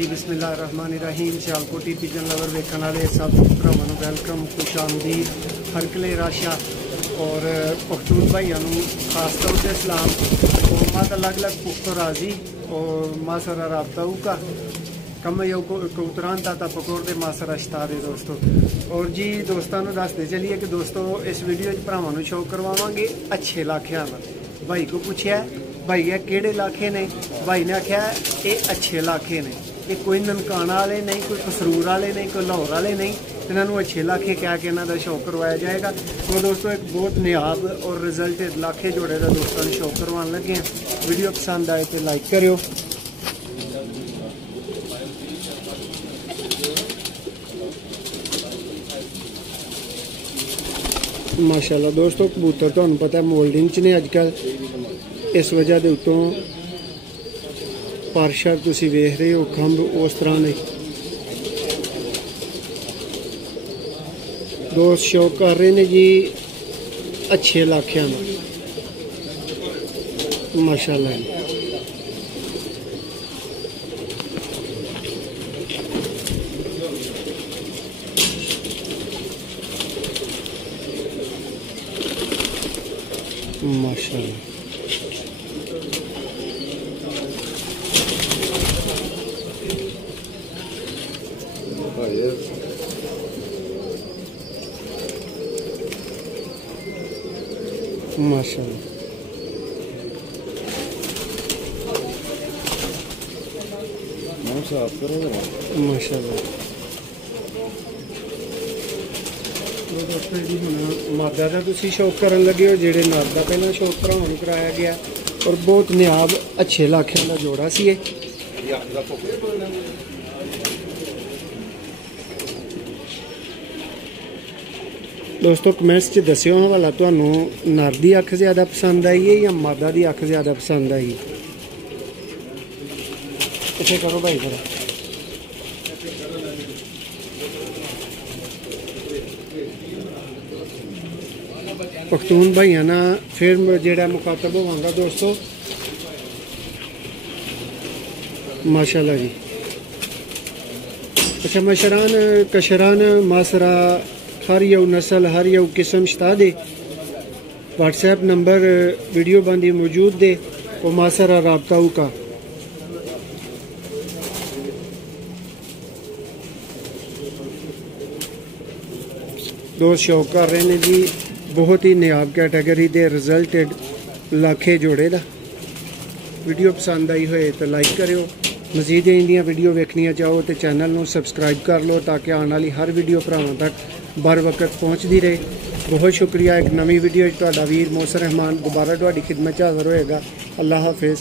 जी बिस्मिल्लाहिर्रहमानिर्रहीम। Sialkoti pigeon lover वेखण वाले सब भरावां नूं वेलकम, खुश आमदीद, हरकले राशा और पख्तून भाइयों नूं खास तौर से सलाम। और मात अलग अलग पुख्तो राजी और मासरा राबता का कम यो कबूतरान ताता पकोड़ दे मासरा शतारे दोस्तों। और जी दोस्तों नूं दसदे चलिए कि दोस्तों इस वीडियो भरावां नूं शो करवावांगे अच्छे लाखियां दा। भाई को पूछया भाई ये किहड़े लाखे ने, भाई ने आख्या ये अच्छे लाखे ने, ये कोई ननकाना वाले नहीं, कोई कसरूर वाले नहीं, कोई लाहौर वाले नहीं, इन्होंने अच्छे लाखे कह के इन्हों का शो करवाया जाएगा। तो दोस्तों एक बहुत नियाब और रिजल्टेड लाखे जोड़े का दोस्तों ने शो करवाने लगे हैं। वीडियो पसंद आए तो लाइक करो। माशाल्लाह दोस्तों कबूतर तो पता है मोल्डिंग च ने अजकल, इस वजह के उत्तों परशर तुसी वेख रहे हो खंभ उस तरह ने दोस्त शो कर रहे हैं जी अच्छे लाखियां माशाल्लाह। माशाल्लाह माशाल्लाह माशाल्लाह। दोस्तों जी हुण मादा का तुसीं शौक करन लगे हो, जेड़े नर का पहला शौक भरावां कराया गया और बहुत नियाब अच्छे लाखियां का जोड़ा सी ये। दोस्तों कमेंट्स च दस्यो हवाला तुहानूं नर दी अख ज़्यादा पसंद आई है या मादा दी अख ज़्यादा पसंद आई। इत्थे करो भाई जरा। पख्तून भाइयों ना फिर जेड़ा मुखातब होवांगा दोस्तों। माशाल्लाह जी। अच्छा मशरान कशरान मासरा हर यू नस्ल हर यू किस्म शता दे व्हाट्सएप नंबर वीडियो बंदी मौजूद दे वो मासरा राबता का। दोस्त शौक कर रहे हैं जी बहुत ही नियाब कैटेगरी दे रिजल्टेड लाखे जोड़े दा। वीडियो पसंद आई होए तो लाइक करो। मजीद इंदियां वीडियो वेखनियां चाहो तो चैनल नूं सबसक्राइब कर लो ताकि आने वाली हर वीडियो भरावां तक बर वक्त पहुँचती रहे। बहुत शुक्रिया। एक नवी वीडियो तुहाडा वीर मोहसिन रहमान दोबारा तुहाडी खिदमत हाज़र होएगा। अल्लाह हाफिज़।